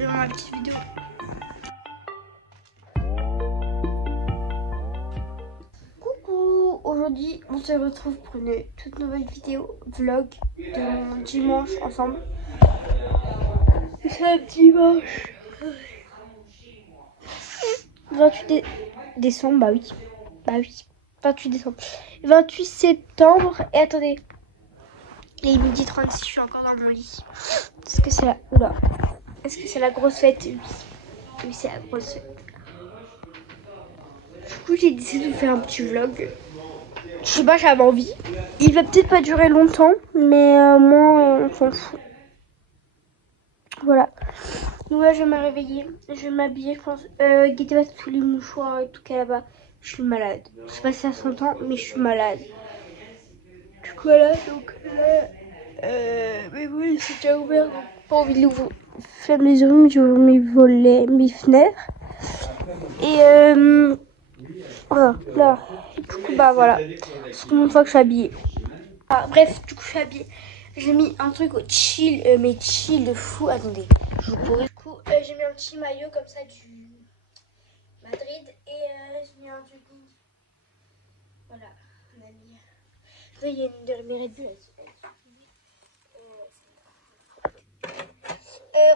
je vais voir ma petite vidéo. Coucou, aujourd'hui on se retrouve pour une toute nouvelle vidéo vlog de mon dimanche ensemble. C'est un dimanche 28 décembre, bah oui, 28 décembre, 28 septembre, et attendez, il est midi 36, je suis encore dans mon lit. Est-ce que c'est la... Oula. Est-ce que c'est la grosse fête? Oui. Oui, c'est la grosse fête. Du coup, j'ai décidé de vous faire un petit vlog. Je sais pas, j'avais envie. Il va peut-être pas durer longtemps, mais moi, on s'en fout. Voilà. Donc là, je vais me réveiller. Je vais m'habiller, je pense. Guettez pas tous les mouchoirs et tout qu'il y a là-bas. Je suis malade. Je sais pas si ça s'entend, mais je suis malade. Du coup, voilà. Donc là... mais oui, c'est déjà ouvert, donc pas envie de l'ouvrir. Ferme les yeux, j'ouvre mes volets, mes fenêtres. Et voilà, là. Et du coup, bah voilà. C'est une fois que je suis habillée. Ah, bref, du coup, je suis habillée. J'ai mis un truc au chill, mais chill de fou. Attendez, je vous corrige. Du coup, j'ai mis un petit maillot comme ça du Madrid. Et j'ai mis un jogging. Voilà, on a mis. Là, il y a une de mes Red Bull.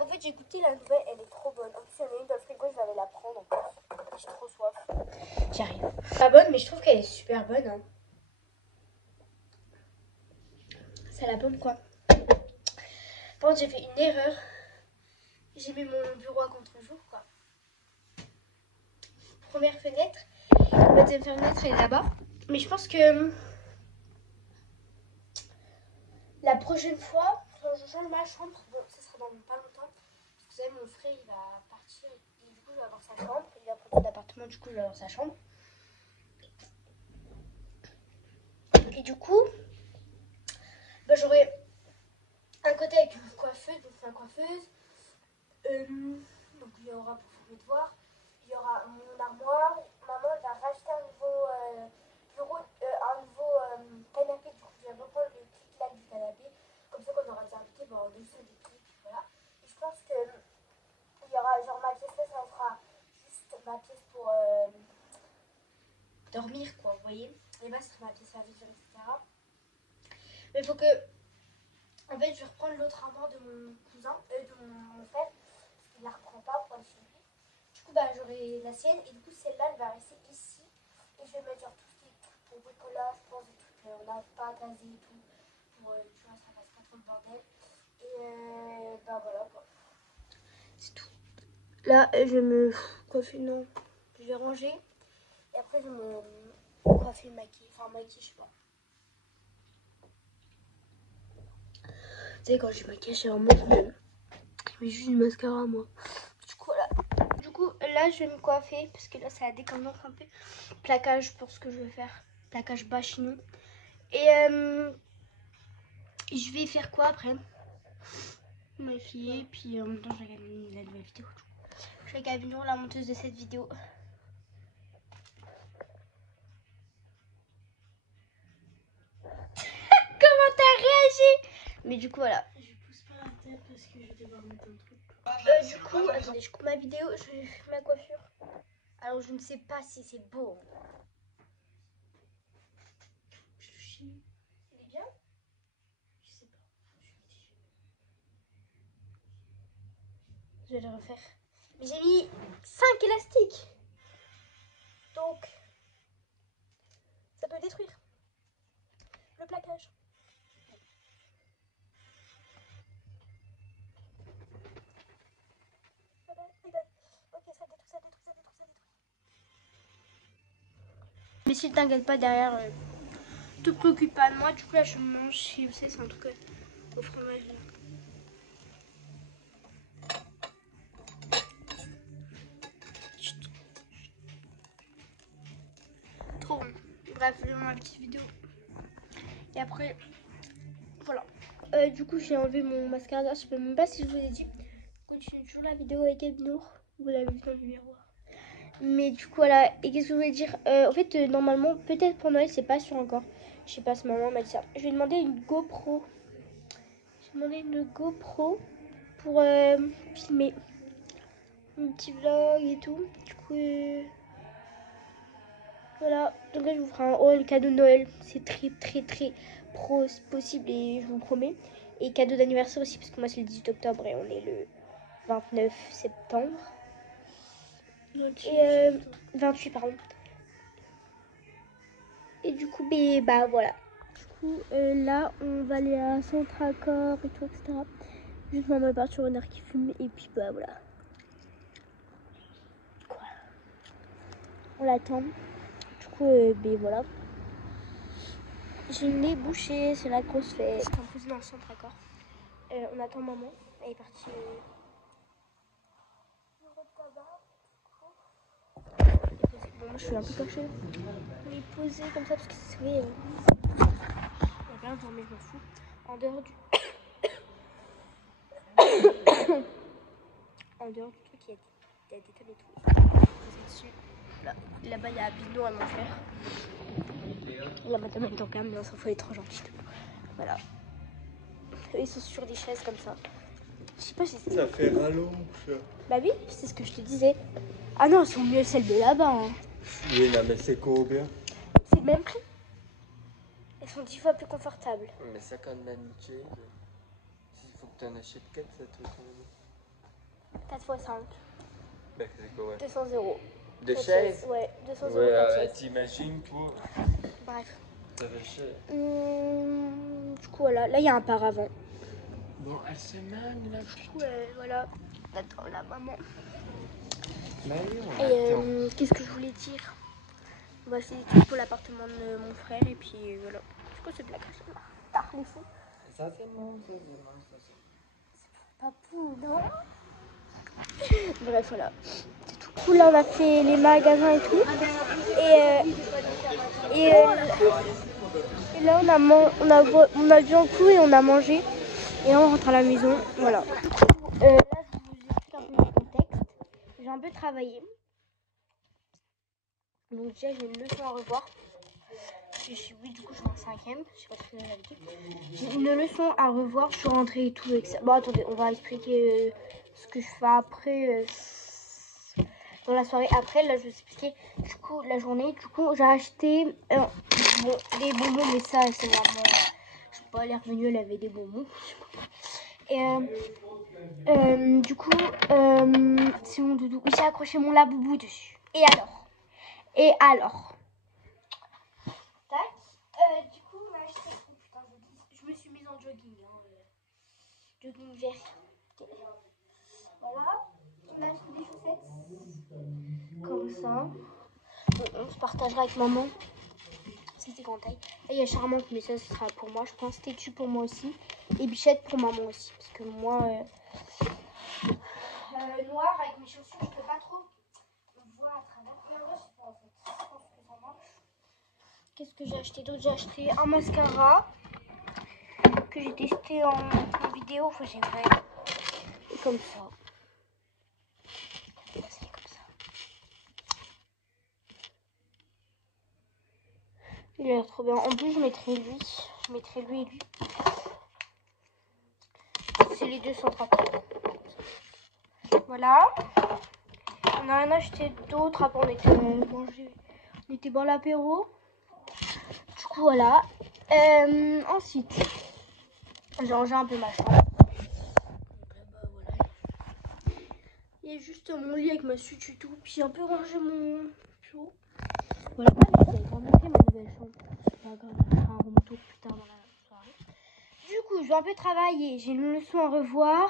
En fait, j'ai goûté la nouvelle, elle est trop bonne. En plus, il y en a une dans le frigo, je vais aller la prendre en plus. J'ai trop soif. J'arrive. Pas bonne, mais je trouve qu'elle est super bonne. Hein. C'est la pomme, quoi. Par contre, j'ai fait une erreur. J'ai mis mon bureau à contre-jour, quoi. Première fenêtre. La deuxième fenêtre, elle est là-bas. Mais je pense que la prochaine fois, quand je change ma chambre, bon, ça sera dans pas longtemps. Vous savez, mon frère, il va partir et du coup, je vais avoir sa chambre. Il va prendre l'appartement, du coup, je vais avoir sa chambre. Et du coup, bah, j'aurai un côté avec une coiffeuse, donc ma coiffeuse. Donc il y aura pour faire mes devoirs. Il y aura mon armoire. Maman elle va racheter un nouveau bureau, un nouveau canapé. Du coup, je vais reprendre le clic-clac du canapé. Comme ça, quand on aura des invités, bah, on descend des clics. Voilà. Et je pense que il y aura genre ma pièce là, ça sera juste ma pièce pour dormir, quoi, vous voyez. Et là, ce sera ma pièce à vivre, etc. Mais il faut que. En fait, je vais reprendre l'autre armoire de mon cousin, de mon frère, parce qu'il ne la reprend pas pour aller chez lui. Du coup, bah, j'aurai la sienne, et du coup, celle-là, elle va rester ici. Et je vais mettre genre tout ce qui est trucs pour bricolage, je pense, des trucs on n'a pas gazé et tout. Pour, tu vois, ça fasse pas trop le bordel. Et bah voilà, quoi. C'est tout. Là, je vais me coiffer, non, je vais ranger. Et après, je vais me coiffer, maquiller, enfin maquiller, je sais pas. Tu sais, quand je maquille, c'est vraiment même. Je mets juste du mascara, moi. Du coup, voilà. Du coup, là, je vais me coiffer. Parce que là, ça a déclenché un peu. Plaquage pour ce que je veux faire. Plaquage bas chez nous. Et je vais faire quoi après? M'effiler. Puis en même temps, je vais regarder la nouvelle vidéo. Je vais regarder la monteuse de cette vidéo. Comment t'as réagi? Mais du coup, voilà. Je pousse pas la tête parce que je vais devoir mettre un truc. Du coup, attendez, je coupe ma vidéo, je vais faire ma coiffure. Alors, je ne sais pas si c'est beau. Il est bien? Je sais pas. Je vais le refaire. Mais j'ai mis 5 élastiques. Donc, ça peut détruire le plaquage. Ok, ça détruit, ça détruit, ça détruit, ça détruit. Mais si t'inquiète pas derrière, te préoccupe pas de moi. Du coup, là, je mange. Vous savez, c'est un truc au fromage. Trop bon. Bref, je vais voir ma petite vidéo. Et après, voilà. Du coup, j'ai enlevé mon mascara. Je sais même pas si je vous ai dit. Je continue toujours la vidéo avec Abinour. Vous l'avez vu dans le miroir. Mais du coup, voilà. Et qu'est-ce que je voulais dire? En fait, normalement, peut-être pour Noël, c'est pas sûr encore. Je sais pas, ce maman m'a dit ça. Je vais demander une GoPro. J'ai demandé une GoPro pour filmer. un petit vlog et tout. Du coup, voilà. Donc là, je vous ferai un haul cadeau de Noël. C'est très possible et je vous promets. Et cadeau d'anniversaire aussi, parce que moi, c'est le 18 octobre et on est le 29 septembre. 28. Et 28, pardon. Et du coup, bah voilà. Du coup, là, on va aller à Centracor et tout, etc. Juste maman est partie sur une heure qui fume. Et puis, bah voilà. Quoi? On l'attend. Du coup, voilà. J'ai le nez bouché, c'est la grosse fête. On est posé dans le Centracor. On attend maman. Elle est partie. Bon, moi je suis un peu cachée. On est posé comme ça parce que c'est vrai. Il y a plein de gens, mais je m'en fous. En dehors du. En dehors du truc, il y a des tables et tout. Dessus. Là-bas, il y a Bino à mon frère. La madame elle est en gamme, mais on s'en fout, elle est trop gentille. Voilà. Ils sont sur des chaises comme ça. Je sais pas, j'essaie. Ça fait rallonge. Bah oui, c'est ce que je te disais. Ah non, elles sont mieux celles de là-bas. Hein. Oui, non, mais c'est combien? C'est le même prix. Elles sont 10 fois plus confortables. Mais ça, quand on a niqué, il faut que tu en achètes 4, ça truc. 4 fois 5. Bah, c'est quoi, ouais? 200 euros. De chaises? Ouais, 200 euros. Ouais, t'imagines, toi? Bref. Ça fait cher. Du coup, voilà. Là, il y a un paravent. Bon, elle se mène, là. Du coup, voilà. Attends, la maman. Bah, allez, on Et qu'est-ce que je voulais dire? On va essayer des trucs pour l'appartement de mon frère. Et puis, voilà. C'est quoi ce blague? Ah, les fous. Ça, c'est bon, ça, c'est Papou, non? Bref, voilà. C'est tout cool. Là, on a fait les magasins et tout. Et là, on a bu un coup et on a mangé. Et là, on rentre à la maison. Voilà. Là, je vous explique un peu le contexte. J'ai un peu travaillé. Donc, déjà, j'ai une leçon à revoir. Oui, du coup, je suis en 5ème. Je sais pas si vous avez dit. J'ai une leçon à revoir. Je suis rentrée et tout. Bon, attendez, on va expliquer ce que je fais après. Dans la soirée après, là, je vais vous expliquer du coup la journée. Du coup, j'ai acheté des bonbons, mais ça, c'est vraiment. Je sais pas, elle est revenue, elle avait des bonbons. Et du coup, c'est mon doudou. J'ai accroché mon laboubou dessus. Et alors. Tac. Du coup, on a acheté. Oh, putain, je me suis mise en jogging. Jogging vert. Voilà. On a acheté des chaussettes. Comme ça. On se partagera avec maman. C'était grande taille. Et il y a Charmante, mais ça, ce sera pour moi, je pense. Tétu pour moi aussi. Et Bichette pour maman aussi. Parce que moi, noir avec mes chaussures, je peux pas trop voir à travers. Mais en vrai, je sais pas en fait. Je pense que ça marche. Qu'est-ce que j'ai acheté d'autre? J'ai acheté un mascara que j'ai testé en vidéo. Enfin, j'ai vrai. Et comme ça. C'est comme ça. Il a l'air trop bien. En plus, je mettrai lui. Et lui. C'est les deux Centracor. Voilà. On a rien acheté d'autre. Après, on était bon à l'apéro. Du coup, voilà. Ensuite, j'ai rangé un peu ma chambre. Donc là-bas, voilà. Il y a juste mon lit avec ma suite et tout. Puis j'ai un peu rangé mon bureau. Voilà, vous avez remarqué ma nouvelle chambre. C'est pas grave, on fera un remonto plus tard dans la soirée. Du coup, je vais un peu travailler. J'ai une leçon à revoir.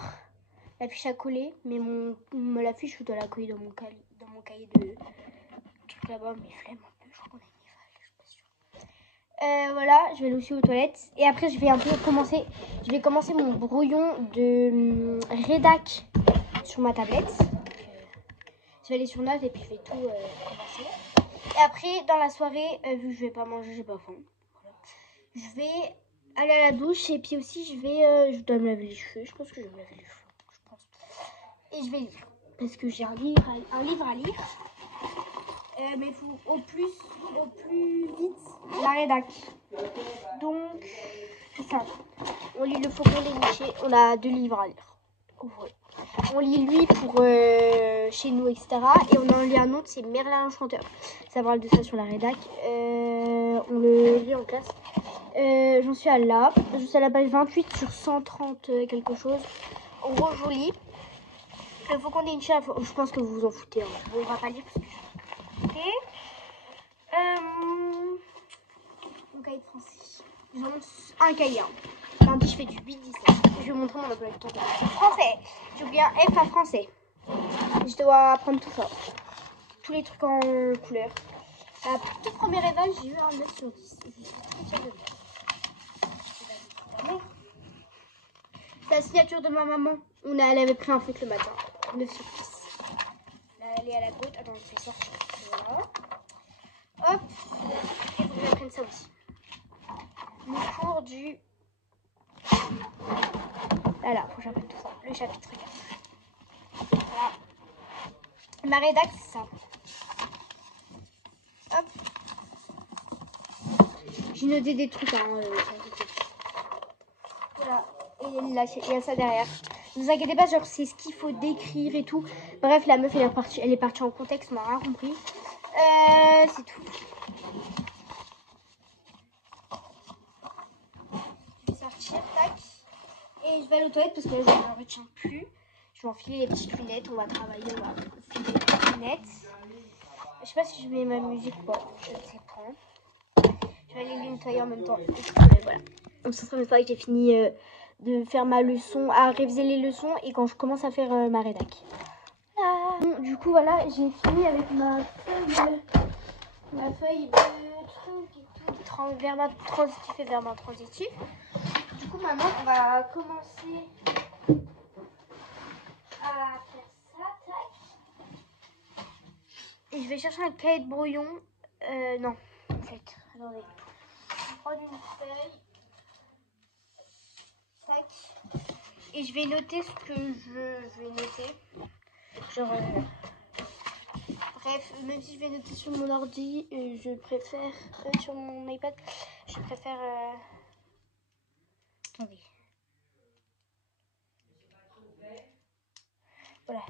La fiche à coller. Mais la fiche, je dois la coller dans mon cahier de truc là-bas. Mais flemme un peu. Je crois qu'on a une éval, je suis pas sûre. Voilà, je vais aller aussi aux toilettes. Et après, je vais un peu commencer. Je vais commencer mon brouillon de rédac sur ma tablette. Je vais aller sur Notes et puis je vais tout commencer. Et après, dans la soirée, vu que je vais pas manger, j'ai pas faim. Voilà. Je vais aller à la douche et puis aussi je dois me laver les cheveux. Je pense que je vais me laver les cheveux. Je pense. Et je vais lire. Parce que j'ai un livre à lire. Mais il faut au plus vite la rédac. Donc, c'est ça. On lit Le Faucon déniché. On a 2 livres à lire. Ouais. On lit lui pour chez nous, etc. Et on en lit un autre, c'est Merlin l'Enchanteur. Ça parle de ça sur la rédac. On le lit en classe. J'en suis à là. Je suis à la page 28 sur 130 quelque chose. En gros, je vous lis. Il faut qu'on ait une chef. Je pense que vous vous en foutez. Hein. Bon, on va pas lire parce que je vais mon cahier de français. Je vous montre un cahier. Lundi, je fais du 8-17. Je vais vous montrer mon emploi du temps. Français. J'ai oublié un F à français. Je dois apprendre tout ça. Tous les trucs en couleur. La toute première éval, j'ai eu un 9 sur 10. Je suis très fière de moi. C'est la signature de ma maman. Elle avait pris un foot le matin. 9 sur 10. Là, elle est à la goutte. Attends, je vais sortir. Voilà. Hop. Et il faut que j'apprenne ça aussi. Le cours du... Voilà, faut que j'apprenne tout ça. Le chapitre 4. Voilà. Ma rédac, c'est ça. Hop. J'ai noté des trucs. Hein, voilà. Et là, il y a ça derrière. Ne vous inquiétez pas, genre c'est ce qu'il faut décrire et tout. Bref, la meuf, elle est partie en contexte, on n'a rien compris. C'est tout. Je vais sortir, tac. Et je vais aller aux toilettes parce que là, je ne me retiens plus. Je vais enfiler les petites lunettes. On va travailler, on va enfiler les petites lunettes. Je sais pas si je mets ma musique ou pas. Je ne sais pas. Je vais aller les nettoyer en même temps. Voilà. On se retrouve une fois que j'ai fini de faire ma leçon, à réviser les leçons et quand je commence à faire ma rédac. Ah. Bon, du coup, voilà, j'ai fini avec ma feuille de truc et tout, verbe transitif et verbe intransitif. Du coup, maintenant, on va commencer à faire ça, tac. Et je vais chercher un cahier de brouillon. Non, en fait, attendez. Je vais prendre une feuille. Tac. Et je vais noter ce que je vais noter. Genre, bref, même si je vais noter sur mon ordi, je préfère, sur mon iPad, je préfère, attendez. Voilà.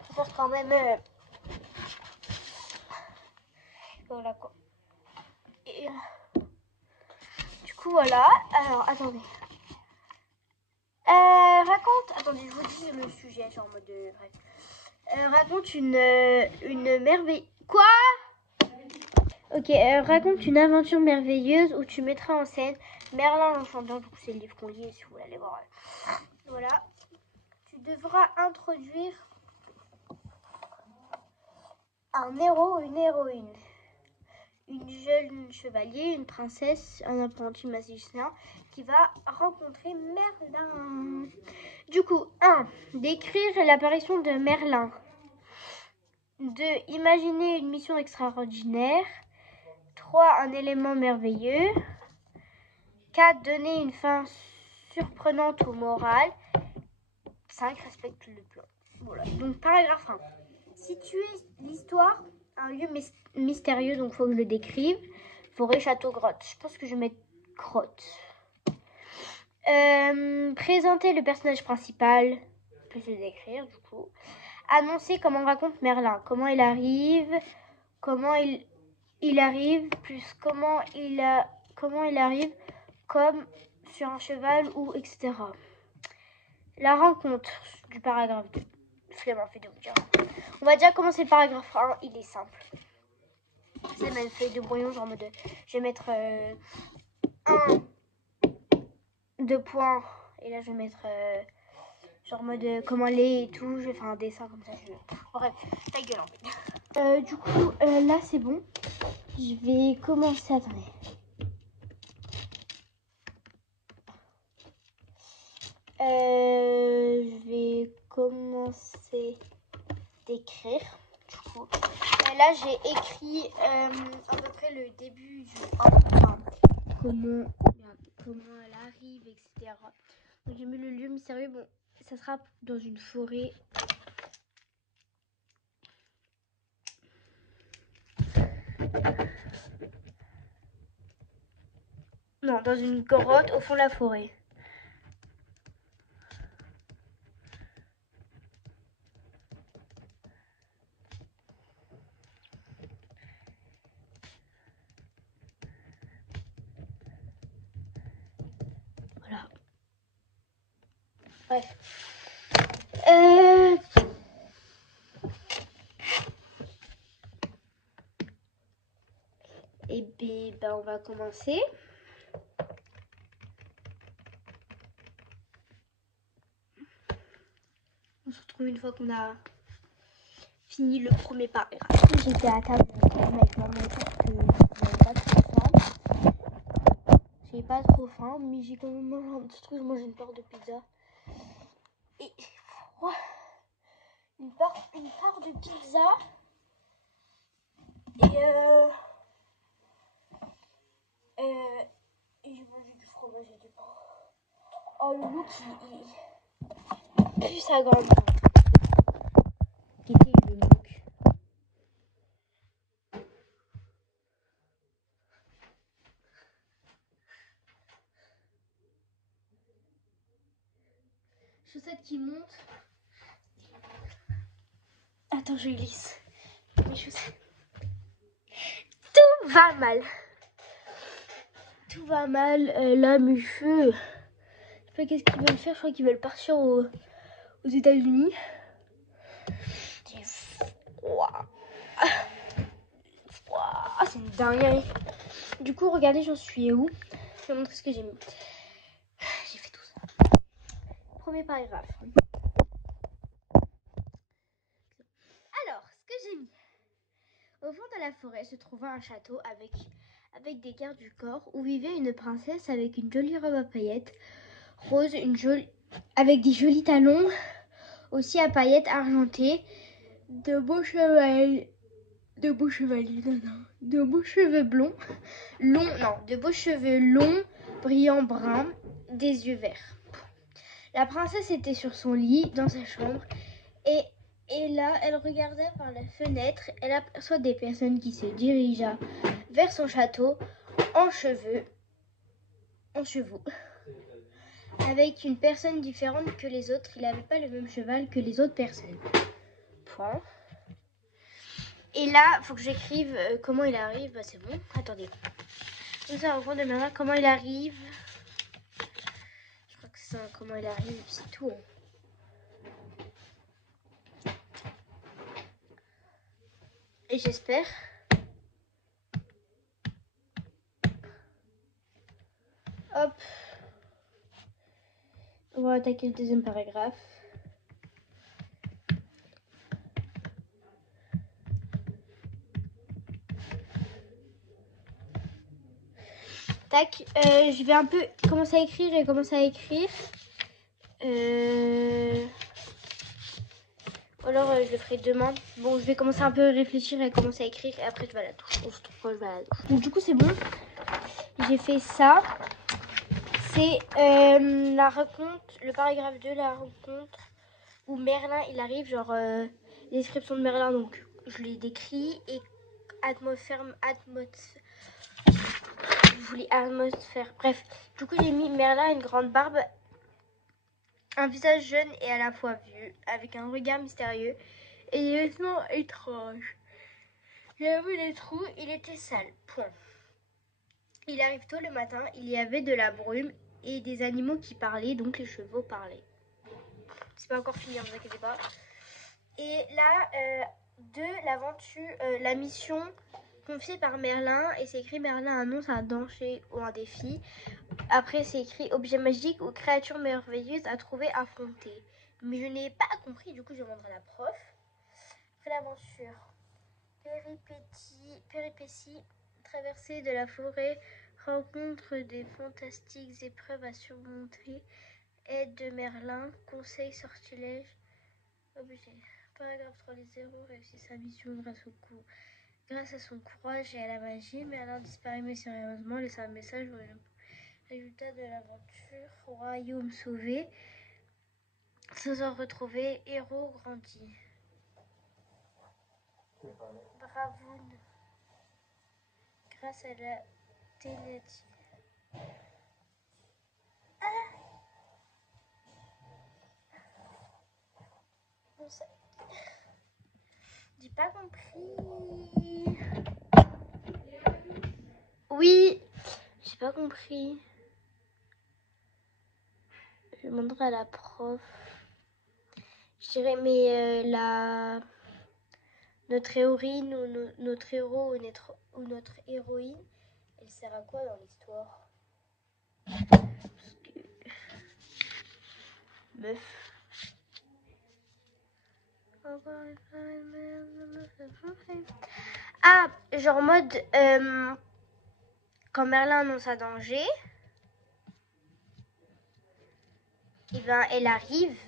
Je préfère quand même, voilà quoi. Et, du coup, voilà. Alors, attendez. Attendez, je vous dis le sujet, genre en mode de... Bref. Raconte une merveille... Quoi? Ok, raconte une aventure merveilleuse où tu mettras en scène Merlin l'Enchanteur. Du coup, c'est le livre qu'on lit si vous voulez aller voir. Voilà. Tu devras introduire un héros ou une héroïne. Une jeune chevalier, une princesse, un apprenti magicien qui va rencontrer Merlin. Du coup, 1. Décrire l'apparition de Merlin. 2. Imaginer une mission extraordinaire. 3. Un élément merveilleux. 4. Donner une fin surprenante ou morale. 5. Respecte le plan. Voilà. Donc, paragraphe 1. Situer l'histoire à un lieu mystérieux, donc il faut que je le décrive. Forêt, château, grotte. Je pense que je vais mettre grotte. Présenter le personnage principal. Je peux le décrire, du coup. Annoncer comment raconte Merlin. Comment il arrive. Comment il arrive. Plus comment il arrive. Comme sur un cheval ou etc. La rencontre du paragraphe 2. Flemme fait de vous dire. On va déjà commencer le paragraphe 1. Il est simple. C'est ma feuille de brouillon, genre en mode. Je vais mettre 1, 2 points. Et là, je vais mettre genre en mode comment elle est et tout. Je vais faire un dessin comme ça. Bref, ta gueule en fait. Du coup, là, c'est bon. Je vais commencer. Attendez. Je vais commencer d'écrire. Du coup, là j'ai écrit à peu près le début du enfin, comment elle arrive, etc. Donc j'ai mis le lieu mystérieux. Bon, ça sera dans une forêt. Non, dans une grotte au fond de la forêt. Voilà. Bref. Et bien, on va commencer. On se retrouve une fois qu'on a fini le premier paragraphe. J'étais à table avec maman parce que j'avais pas trop faim. J'ai pas trop faim, mais j'ai quand même mangé un petit truc. J'ai mangé une part de pizza. Et une part de pizza. Et j'ai mangé du fromage et du pain. Oh, le look, il pue sa grande. Qui était le look. Chaussettes qui montent. Attends, je glisse. Mes chaussettes. Tout va mal. Tout va mal. Là, mes cheveux. Je sais pas qu'est-ce qu'ils veulent faire. Je crois qu'ils veulent partir aux États-Unis. J'ai froid. C'est une dinguerie. Du coup, regardez, j'en suis où. Je vais vous montrer ce que j'ai mis. J'ai fait tout ça. Premier paragraphe. Alors, ce que j'ai mis. Au fond de la forêt se trouvait un château avec des gardes du corps où vivait une princesse avec une jolie robe à paillettes rose, avec des jolis talons aussi à paillettes argentées, de beaux cheveux blonds, de beaux cheveux longs, brillants bruns, des yeux verts. La princesse était sur son lit dans sa chambre et là, elle regardait par la fenêtre. Elle aperçoit des personnes qui se dirigent vers son château en chevaux, avec une personne différente que les autres. Il n'avait pas le même cheval que les autres personnes. Point. Et là, il faut que j'écrive comment il arrive. Bah, c'est bon, attendez. Nous sommes au fond de Merlin, comment il arrive. Je crois que c'est ça, comment il arrive, c'est tout. Et j'espère. Hop. On va attaquer le deuxième paragraphe. Tac, je vais un peu commencer à écrire ou alors je le ferai demain. Bon, je vais commencer un peu à réfléchir et commencer à écrire et après je vais à la douche. On se trouve quand je vais à la douche. Donc du coup c'est bon. J'ai fait ça. C'est la rencontre, le paragraphe 2, la rencontre où Merlin il arrive, genre description de Merlin, donc je l'ai décrit et atmosphère. Je voulais atmosphère. Bref, du coup j'ai mis Merlin une grande barbe, un visage jeune et à la fois vieux, avec un regard mystérieux et des vêtements étranges. Il avait des trous, il était sale. Point. Il arrive tôt le matin, il y avait de la brume et des animaux qui parlaient, donc les chevaux parlaient. C'est pas encore fini, ne vous inquiétez pas. Et là, l'aventure, la mission confiée par Merlin, et c'est écrit Merlin annonce un danger ou un défi. Après, c'est écrit objet magique ou créature merveilleuse à trouver, affronter. Mais je n'ai pas compris, du coup, je demanderai à la prof. Après l'aventure, péripéties, traversée de la forêt, rencontre des fantastiques épreuves à surmonter, aide de Merlin, conseil, sortilège, objet. Paragraphe 3, les héros réussissent sa mission grâce à son courage et à la magie. Merlin disparaît mystérieusement, laisse un message au résultat de l'aventure, royaume sauvé, sans en retrouver, héros grandit. Bravoune, grâce à la télépathie. J'ai pas compris. Oui, j'ai pas compris. Je demanderai à la prof. Je dirais, mais notre héroïne ou notre héros ou notre héroïne, elle sert à quoi dans l'histoire? Meuf. Ah, genre en mode quand Merlin annonce un danger, et ben elle arrive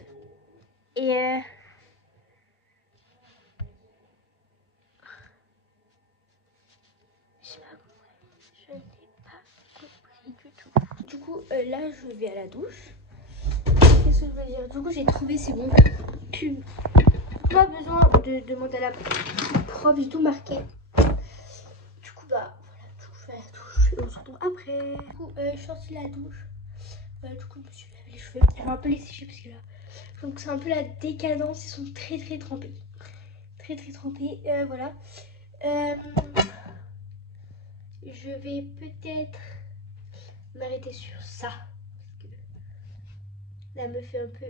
et je n'ai pas compris du tout. Du coup là je vais à la douche. Qu'est-ce que je veux dire? Du coup j'ai trouvé, c'est bon. Pas besoin de demander à la prof, j'ai tout marqué. Du coup bah voilà, du coup je vais à la douche et on se retrouve après. Du coup je suis sortie de la douche. Du coup je me suis lavé les cheveux. Je vais un peu les sécher parce que là. Donc c'est un peu la décadence, ils sont très très trempés. Très très trempés. Voilà. Je vais peut-être m'arrêter sur ça. Parce que là me fait un peu.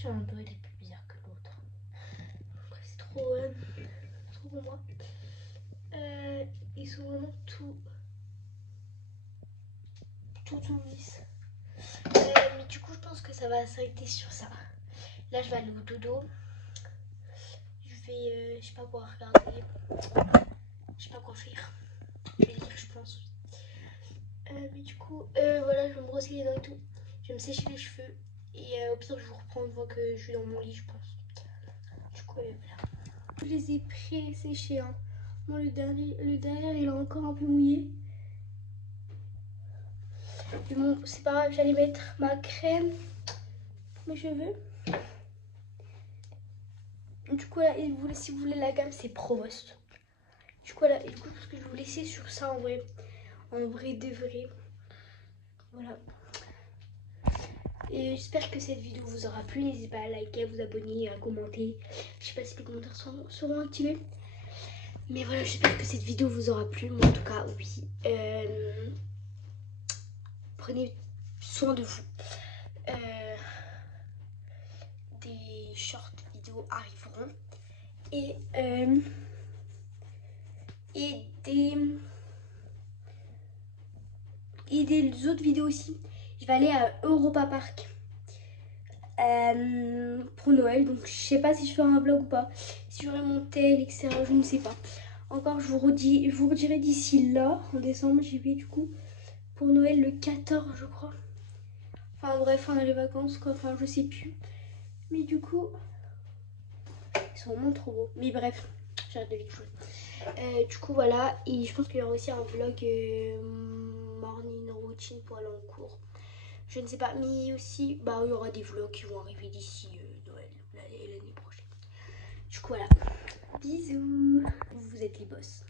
J'ai un peu été plus bizarre que l'autre. C'est trop pour moi. Ils sont vraiment tout lisses. Mais du coup je pense que ça va s'arrêter sur ça. Là je vais aller au dodo. Je vais je sais pas quoi regarder. Je sais pas quoi faire. Je vais lire je pense. Mais du coup voilà, je vais me brosser les dents et tout. Je vais me sécher les cheveux. Et au pire je vous reprends une fois que je suis dans mon lit je pense. Du coup voilà. Je les ai pré-séchés hein. Moi le derrière il est encore un peu mouillé. Mais bon, c'est pas grave, j'allais mettre ma crème pour mes cheveux. Du coup, là, si vous voulez la gamme, c'est Provost. Du coup, là, je pense que je vais vous laisser sur ça en vrai. En vrai de vrai. Voilà. Et j'espère que cette vidéo vous aura plu. N'hésitez pas à liker, à vous abonner, à commenter. Je sais pas si les commentaires seront activés. Mais voilà, j'espère que cette vidéo vous aura plu. Moi, en tout cas, oui. Prenez soin de vous. Des shorts vidéos arriveront. Et des autres vidéos aussi. Je vais aller à Europa Park pour Noël. Donc je sais pas si je ferai un vlog ou pas. Si j'aurai mon tel, etc. Je ne sais pas. Encore, je vous redirai d'ici là. En décembre, j'y vais du coup pour Noël le 14, je crois. Enfin bref, on a les vacances quoi. Enfin, je sais plus. Mais du coup, ils sont vraiment trop beaux. Mais bref, j'arrête de les jouer. Du coup, voilà. Et je pense qu'il y aura aussi un vlog morning routine pour aller en cours. Je ne sais pas, mais aussi, bah, il y aura des vlogs qui vont arriver d'ici Noël, l'année prochaine. Du coup, voilà. Bisous. Vous êtes les boss.